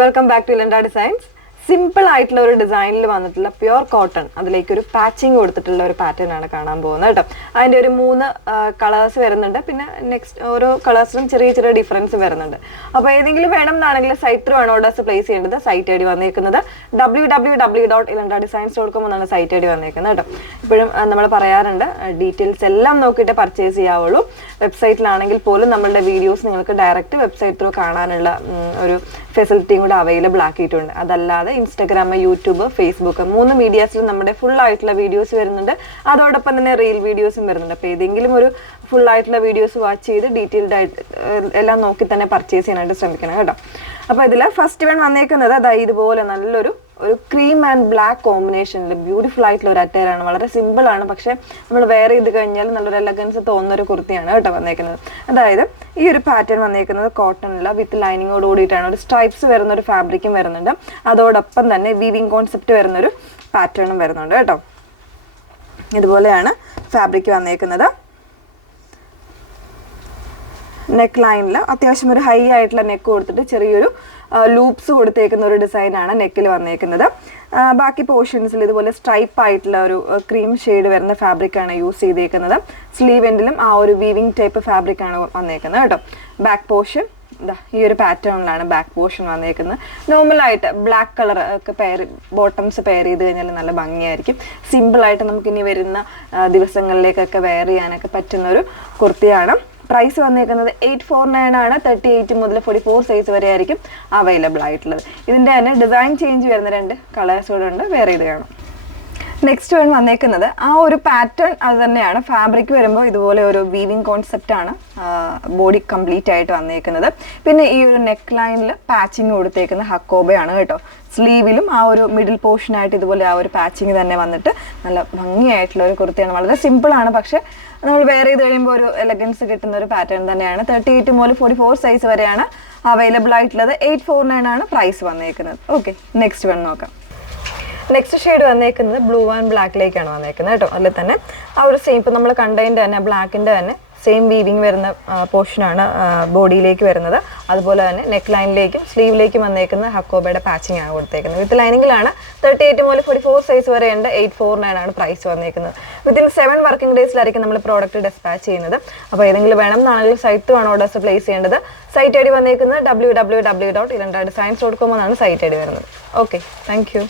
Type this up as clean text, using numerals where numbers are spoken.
Welcome back to Ilanda Designs. Simple ആയിട്ടുള്ള ഒരു ഡിസൈനിൽ വന്നിട്ടുള്ള പ്യുർ കോട്ടൺ അതിലേക്ക് ഒരു പാച്ചിങ് കൊടുത്തിട്ടുള്ള ഒരു പാറ്റേൺ ആണ് കാണാൻ പോകുന്നത് കേട്ടോ. അതിന്റെ ഒരു 3 കളേഴ്സ് വരുന്നുണ്ട്. പിന്നെ നെക്സ്റ്റ് ഓരോ കളേഴ്സിലും ചെറിയ ചെറിയ ഡിഫറൻസ് വരുന്നുണ്ട്. അപ്പോൾ ഏതെങ്കിലും വേണം എന്നാണെങ്കിൽ സൈറ്റ് ത്രൂ ആണ് ഓർഡേഴ്സ് പ്ലേസ് ചെയ്യേണ്ടത്. സൈറ്റ് ഐ ഡി വന്നിരിക്കുന്നത് www.ilandadesigns.com എന്നാണ് സൈറ്റ് ഐ ഡി വന്നിരിക്കുന്നത് കേട്ടോ. ഇപ്പോഴും നമ്മൾ പറയാറുണ്ട് ഡീറ്റെയിൽസ് എല്ലാം നോക്കിയിട്ട് പർച്ചേസ് ചെയ്യാവുള്ളൂ. വെബ്സൈറ്റിലാണെങ്കിൽ പോലും നമ്മളുടെ വീഡിയോസ് നിങ്ങൾക്ക് ഡയറക്റ്റ് വെബ്സൈറ്റ് ത്രൂ കാണാനുള്ള ഒരു ഫെസിലിറ്റിയും കൂടെ അവൈലബിൾ ആക്കിയിട്ടുണ്ട്. അതല്ലാതെ ഇൻസ്റ്റാഗ്രാം, യൂട്യൂബ്, ഫേസ്ബുക്ക് 3 മീഡിയാസിലും നമ്മുടെ ഫുൾ ആയിട്ടുള്ള വീഡിയോസ് വരുന്നുണ്ട്. അതോടൊപ്പം തന്നെ റീൽ വീഡിയോസും വരുന്നുണ്ട്. അപ്പോൾ ഏതെങ്കിലും ഒരു ഫുൾ ആയിട്ടുള്ള വീഡിയോസ് വാച്ച് ചെയ്ത് ഡീറ്റെയിൽഡ് ആയിട്ട് എല്ലാം നോക്കി തന്നെ പർച്ചേസ് ചെയ്യാനായിട്ട് ശ്രമിക്കണം കേട്ടോ. അപ്പോൾ ഇതിൽ ഫസ്റ്റ് വൺ വന്നേക്കുന്നത് അതായത് ഇതുപോലെ നല്ലൊരു ക്രീം ആൻഡ് ബ്ലാക്ക് കോമ്പിനേഷനിൽ ബ്യൂട്ടിഫുൾ ആയിട്ടുള്ള ഒരു അറ്റയറാണ്. വളരെ സിമ്പിൾ ആണ്, പക്ഷെ നമ്മൾ വെയർ ചെയ്ത് കഴിഞ്ഞാൽ നല്ലൊരു എലഗൻസ് തോന്നുന്ന ഒരു കുർത്തിയാണ് കേട്ടോ വന്നേക്കുന്നത്. അതായത് ഈ ഒരു പാറ്റേൺ വന്നേക്കുന്നത് കോട്ടണില്ല, വിത്ത് ലൈനിങ്ങോട് കൂടിയിട്ടാണ്. ഒരു സ്ട്രൈപ്സ് വരുന്ന ഒരു ഫാബ്രിക്കും വരുന്നുണ്ട്. അതോടൊപ്പം തന്നെ വീവിങ് കോൺസെപ്റ്റ് വരുന്നൊരു പാറ്റേണും വരുന്നുണ്ട് കേട്ടോ. ഇതുപോലെയാണ് ഫാബ്രിക് വന്നേക്കുന്നത്. നെക്ക് ലൈനിൽ അത്യാവശ്യം ഒരു ഹൈ ആയിട്ടുള്ള നെക്ക് കൊടുത്തിട്ട് ചെറിയൊരു ലൂപ്സ് കൊടുത്തേക്കുന്ന ഒരു ഡിസൈനാണ് നെക്കിൽ വന്നേക്കുന്നത്. ബാക്കി പോർഷൻസിൽ ഇതുപോലെ സ്ട്രൈപ്പ് ആയിട്ടുള്ള ഒരു ക്രീം ഷെയ്ഡ് വരുന്ന ഫാബ്രിക്കാണ് യൂസ് ചെയ്തേക്കുന്നത്. സ്ലീവ് എൻഡിലും ആ ഒരു വീവിങ് ടൈപ്പ് ഫാബ്രിക്കാണ് വന്നേക്കുന്നത് കേട്ടോ. ബാക്ക് പോർഷൻ ഈ ഒരു പാറ്റേണിലാണ് ബാക്ക് പോർഷൻ വന്നേക്കുന്നത്. നോർമലായിട്ട് ബ്ലാക്ക് കളർ ഒക്കെ ബോട്ടംസ് പെയർ ചെയ്ത് കഴിഞ്ഞാൽ നല്ല ഭംഗിയായിരിക്കും. സിമ്പിളായിട്ട് നമുക്കിനി വരുന്ന ദിവസങ്ങളിലേക്കൊക്കെ വെയർ ചെയ്യാനൊക്കെ പറ്റുന്ന ഒരു കുർത്തിയാണ്. പ്രൈസ് വന്നേക്കുന്നത് 849 ആണ്. 38 മുതൽ 44 സൈസ് വരെ ആയിരിക്കും അവൈലബിൾ ആയിട്ടുള്ളത്. ഇതിൻ്റെ തന്നെ ഡിസൈൻ ചേഞ്ച് വരുന്ന 2 കളേഴ്സ് കൂടെ ഉണ്ട്, വേറെ ഇത് കാണാം. നെക്സ്റ്റ് വൺ വന്നേക്കുന്നത് ആ ഒരു പാറ്റേൺ അത് തന്നെയാണ്. ഫാബ്രിക് വരുമ്പോൾ ഇതുപോലെ ഒരു വീവിങ് കോൺസെപ്റ്റ് ആണ് ബോഡി കംപ്ലീറ്റ് ആയിട്ട് വന്നേക്കുന്നത്. പിന്നെ ഈ ഒരു നെക്ക് ലൈനിൽ പാച്ചിങ് കൊടുത്തേക്കുന്ന ഹക്കോബയാണ് കേട്ടോ. സ്ലീവിലും ആ ഒരു മിഡിൽ പോർഷനായിട്ട് ഇതുപോലെ ആ ഒരു പാച്ചിങ് തന്നെ വന്നിട്ട് നല്ല ഭംഗിയായിട്ടുള്ള ഒരു കുർത്തിയാണ്. വളരെ സിമ്പിളാണ്, പക്ഷെ നമ്മൾ വെയർ ചെയ്ത് കഴിയുമ്പോൾ ഒരു എലഗൻസ് കിട്ടുന്ന ഒരു പാറ്റേൺ തന്നെയാണ്. 38 മുതൽ 44 സൈസ് വരെയാണ് അവൈലബിൾ ആയിട്ടുള്ളത്. 849 ആണ് പ്രൈസ് വന്നേക്കുന്നത്. ഓക്കെ, നെക്സ്റ്റ് വൺ നോക്കാം. നെക്സ്റ്റ് ഷെയ്ഡ് വന്നേക്കുന്നത് ബ്ലൂ ആൻഡ് ബ്ലാക്കിലേക്കാണ് വന്നേക്കുന്നത് കേട്ടോ. അതിൽ തന്നെ ആ ഒരു സെയിം ഇപ്പം നമ്മൾ കണ്ടതിൻ്റെ തന്നെ ബ്ലാക്കിൻ്റെ തന്നെ സെയിം വീവിങ് വരുന്ന പോർഷനാണ് ബോഡിയിലേക്ക് വരുന്നത്. അതുപോലെ തന്നെ നെക്ക് ലൈനിലേക്കും സ്ലീവിലേക്കും വന്നേക്കുന്ന ഹക്കോബയുടെ പാച്ചിങ് ആണ് കൊടുത്തേക്കുന്നത്. വിത്ത് ലൈനിങ്ങിലാണ്. 38 മുതൽ 44 സൈസ് വരെ ഉണ്ട്. 849 ആണ് പ്രൈസ് വന്നേക്കുന്നത്. വിത്തിൻ 7 വർക്കിംഗ് ഡേയ്സിലായിരിക്കും നമ്മൾ പ്രോഡക്റ്റ് ഡെസ്പാച്ച് ചെയ്യുന്നത്. അപ്പോൾ ഏതെങ്കിലും വേണം എന്നാണെങ്കിൽ സൈറ്റ് ആണ് ഓർഡേഴ്സ് പ്ലേസ് ചെയ്യേണ്ടത്. സൈറ്റ് ഐ ഡി വന്നേക്കുന്നത് www.ilandadesigns.com എന്നാണ് സൈറ്റ് ഐ ഡി വരുന്നത്. Okay, thank you.